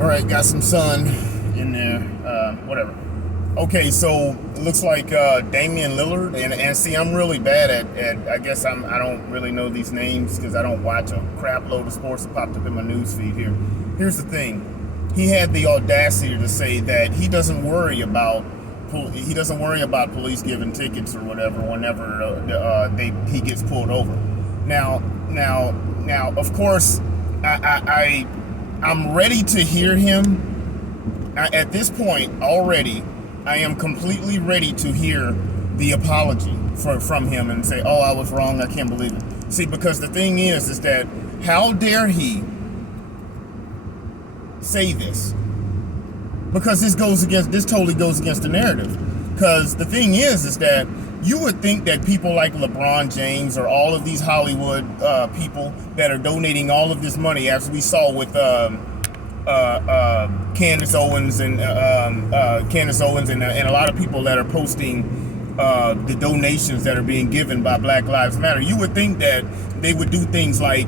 All right, got some sun in there. Whatever. Okay, so it looks like Damian Lillard, and see, I'm really bad at I guess I don't really know these names because I don't watch a crap load of sports that popped up in my news feed here. Here's the thing: he had the audacity to say that he doesn't worry about police giving tickets or whatever whenever he gets pulled over. Now, of course, I'm ready to hear him. At this point already, I am completely ready to hear the apology from him and say, "Oh, I was wrong. I can't believe it." See, because the thing is that how dare he say this? Because this totally goes against the narrative. Because the thing is that you would think that people like LeBron James or all of these Hollywood people that are donating all of this money, as we saw with Candace Owens and a lot of people that are posting the donations that are being given by Black Lives Matter, you would think that they would do things like,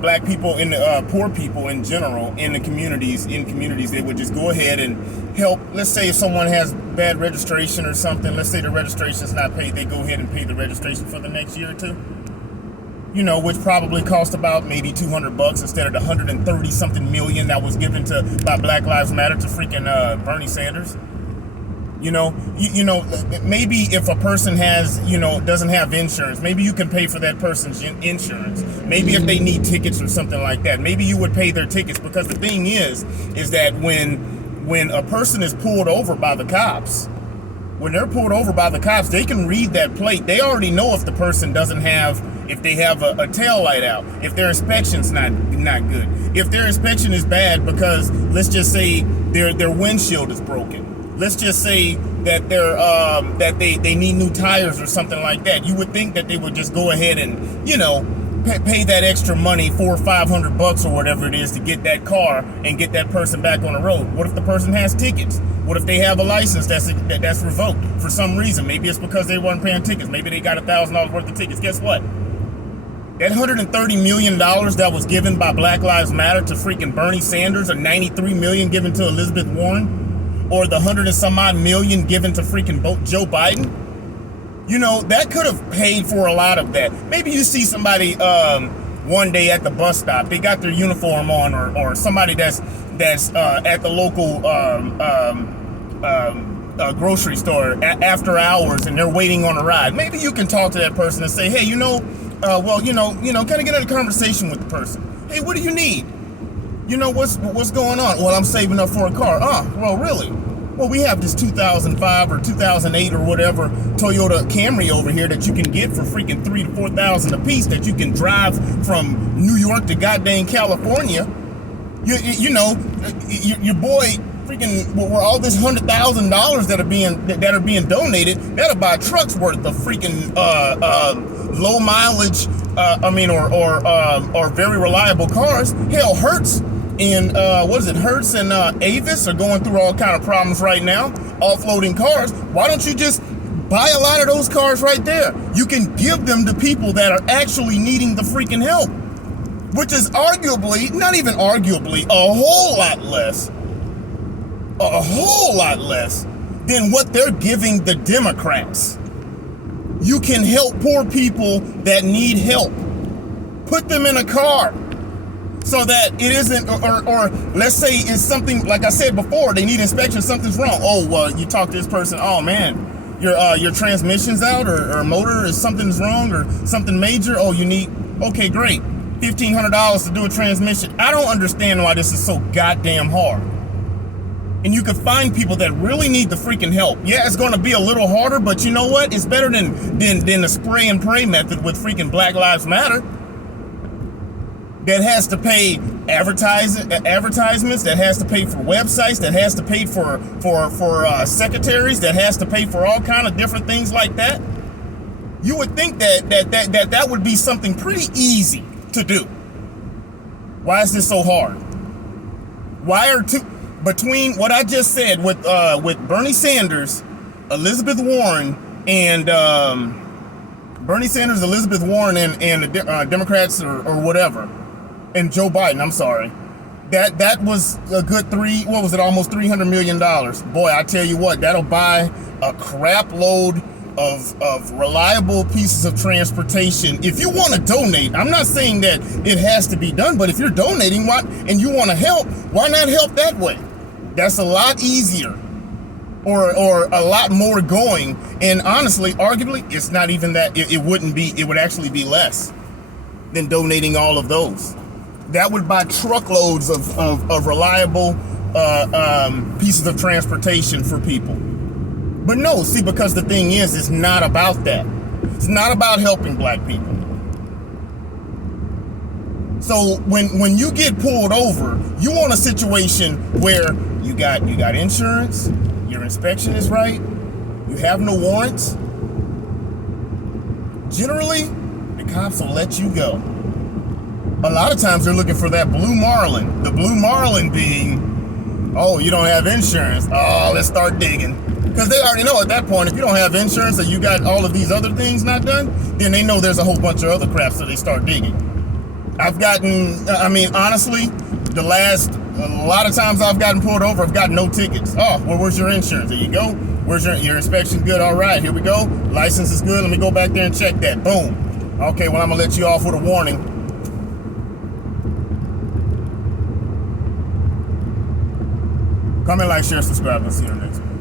black people and poor people in general in communities, they would just go ahead and help. Let's say if someone has bad registration or something, let's say the registration is not paid, they go ahead and pay the registration for the next year or two. Which probably cost about maybe $200 instead of the 130 something million that was given by Black Lives Matter to freaking Bernie Sanders. Maybe if a person doesn't have insurance, maybe you can pay for that person's insurance. Maybe if they need tickets or something like that, maybe you would pay their tickets. Because the thing is that when a person is pulled over by the cops, they can read that plate. They already know if the person if they have a tail light out, if their inspection's not good, if their inspection is bad because let's just say their windshield is broken. Let's just say that they need new tires or something like that. You would think that they would just go ahead and pay that extra money, $400 or $500 or whatever it is, to get that car and get that person back on the road. What if the person has tickets? What if they have a license that's revoked for some reason? Maybe it's because they weren't paying tickets. Maybe they got $1,000 worth of tickets. Guess what? That $130 million that was given by Black Lives Matter to freaking Bernie Sanders, or $93 million given to Elizabeth Warren, or the 100 and some odd million given to freaking Joe Biden, that could have paid for a lot of that. Maybe you see somebody one day at the bus stop, they got their uniform on, or somebody that's at the local grocery store after hours, and they're waiting on a ride. Maybe you can talk to that person and say, hey, kind of get in a conversation with the person. Hey, what do you need? What's going on? Well, I'm saving up for a car. Well, really? Well, we have this 2005 or 2008 or whatever Toyota Camry over here that you can get for freaking $3,000 to $4,000 a piece, that you can drive from New York to goddamn California. Your boy freaking, where all this $100,000 that are being donated, that'll buy trucks worth of freaking low mileage, or very reliable cars. Hell, Hertz and Hertz and Avis are going through all kind of problems right now, offloading cars. Why don't you just buy a lot of those cars right there? You can give them to people that are actually needing the freaking help, which is not even arguably, a whole lot less than what they're giving the Democrats. You can help poor people that need help. Put them in a car so that it isn't, or let's say it's something, like I said before, they need inspection, something's wrong. Oh, well, you talk to this person, oh man, your transmission's out, or motor, or something's wrong, or something major. Oh, you need, okay, great, $1,500 to do a transmission. I don't understand why this is so goddamn hard. And you can find people that really need the freaking help. Yeah, it's going to be a little harder, but you know what? It's better than the spray and pray method with freaking Black Lives Matter. That has to pay advertisements, that has to pay for websites, that has to pay for secretaries, that has to pay for all kind of different things like that. You would think that would be something pretty easy to do. Why is this so hard? Between what I just said with Bernie Sanders, Elizabeth Warren, and the Democrats or whatever, and Joe Biden, I'm sorry, That was a good almost $300 million. Boy, I tell you what, that'll buy a crap load of reliable pieces of transportation. If you want to donate, I'm not saying that it has to be done, but if you're donating and you want to help, why not help that way? That's a lot easier, or a lot more going. And honestly, arguably, it's not even that. It wouldn't be. It would actually be less than donating all of those. That would buy truckloads of reliable pieces of transportation for people. But no, see, because the thing is, it's not about that. It's not about helping black people. So when you get pulled over, you want a situation where you got insurance, your inspection is right, you have no warrants. Generally, the cops will let you go. A lot of times they're looking for that blue marlin. The blue marlin being, oh, you don't have insurance. Oh, let's start digging. Because they already know at that point, if you don't have insurance and you got all of these other things not done, then they know there's a whole bunch of other crap, so they start digging. Honestly, a lot of times I've gotten pulled over, I've gotten no tickets. Oh, well, where's your insurance? There you go. Where's your inspection? Good, all right, here we go. License is good, let me go back there and check that. Boom. Okay, well, I'm gonna let you off with a warning. Comment, like, share, subscribe, and see you next time.